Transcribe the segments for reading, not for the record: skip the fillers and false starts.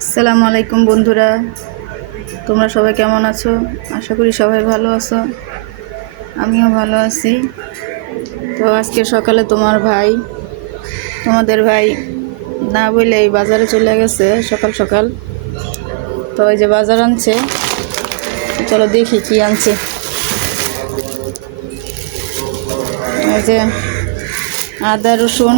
আসসালামু আলাইকুম বন্ধুরা, তোমরা সবাই কেমন আছো? আশা করি সবাই ভালো আছো। আমিও ভালো আছি। তো আজকে সকালে তোমাদের ভাই না বলে এই বাজারে চলে গেছে সকাল সকাল। তো এই যে বাজার আনছে, চলো দেখি কি আনছে। এই যে আদা রসুন,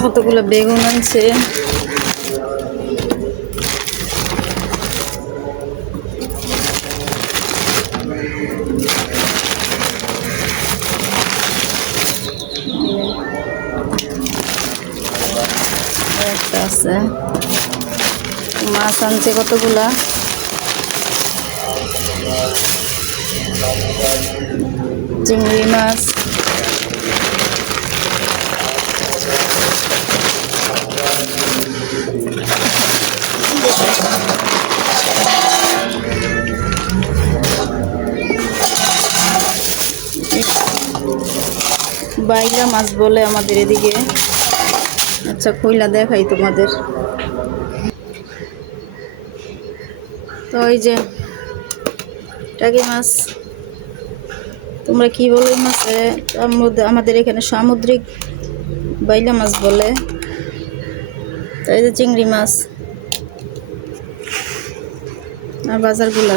কতগুলো বেগুন আনছে, একটা আছে, মাছ আনছে কতগুলা, চিংড়ি মাছ, বাইলা মাছ বলে আমাদের এদিকে। আচ্ছা কইলা দেখাই তোমাদের। তো ওই যে টাকি মাছ, তোমরা কি বলো এই মাছে? আমাদের এখানে সামুদ্রিক বাইলা মাছ বলে। তো এই যে চিংড়ি মাছ আর বাজারগুলা।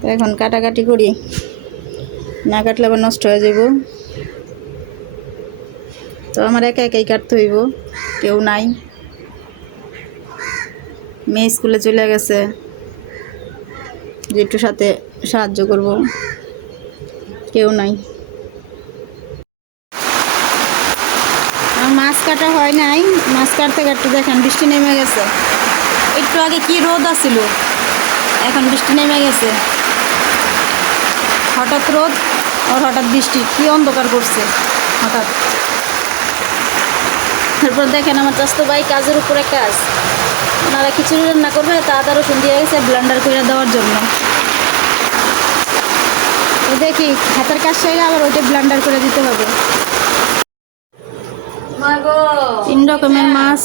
তো এখন কাটাকাটি করি, না কাটলে আবার নষ্ট হয়ে যাব। তো আমার একা একাই কাটতে হইব, কেউ নাই, মেয়ে স্কুলে চলে গেছে, যে একটু সাথে সাহায্য করব, কেউ নাই। মাছ কাটা হয় নাই, মাছ কাটতে কাটতে দেখেন বৃষ্টি নেমে গেছে। একটু আগে কি রোদ আসছিল, এখন বৃষ্টি নেমে গেছে। হঠাৎ রোদ আর হঠাৎ বৃষ্টি, কি অন্ধকার করছে হঠাৎ। তারপর দেখেন আমার চাস্তো ভাই কাজের উপরে কাজ, ওনারা খিচুড়ি রান্না করবে, তা আদা রসুন দিয়ে গেছে ব্লেন্ডার করে দেওয়ার জন্য। তো দেখি হাতের কাজ সেরে আবার ওইটা ব্লেন্ডার করে দিতে হবে। 3 রকমের মাছ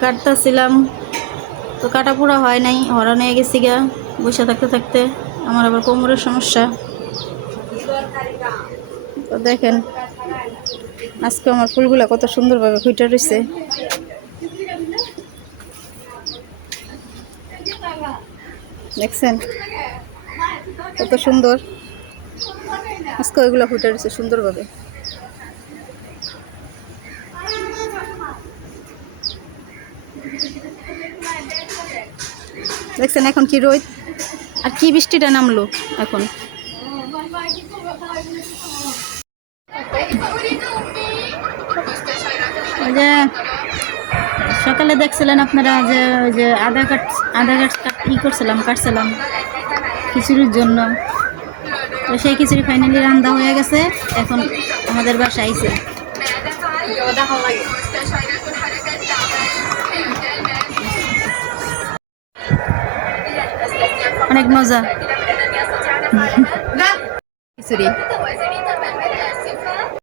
কাটতেছিলাম, তো কাটা পুরা হয় নাই, হরা নিয়ে গেছি গা বসে থাকতে থাকতে। আমার আবার কোমরের সমস্যা। তো দেখেন আজকে আমার ফুলগুলা কত সুন্দরভাবে ফুটে রয়েছে। দেখছেন কত সুন্দর আজকে ওইগুলো ফুটে রয়েছে সুন্দরভাবে। দেখছেন এখন কি রোদ আর কি বৃষ্টিটা নামলো এখন। ওই যে সকালে দেখছিলেন আপনারা যে ওই যে আদা কাটছিলাম খিচুড়ির জন্য। তো সেই খিচুড়ি ফাইনালি রান্না হয়ে গেছে, এখন আমাদের বাসায় আইছে। অনেক মজা খিচুড়ি।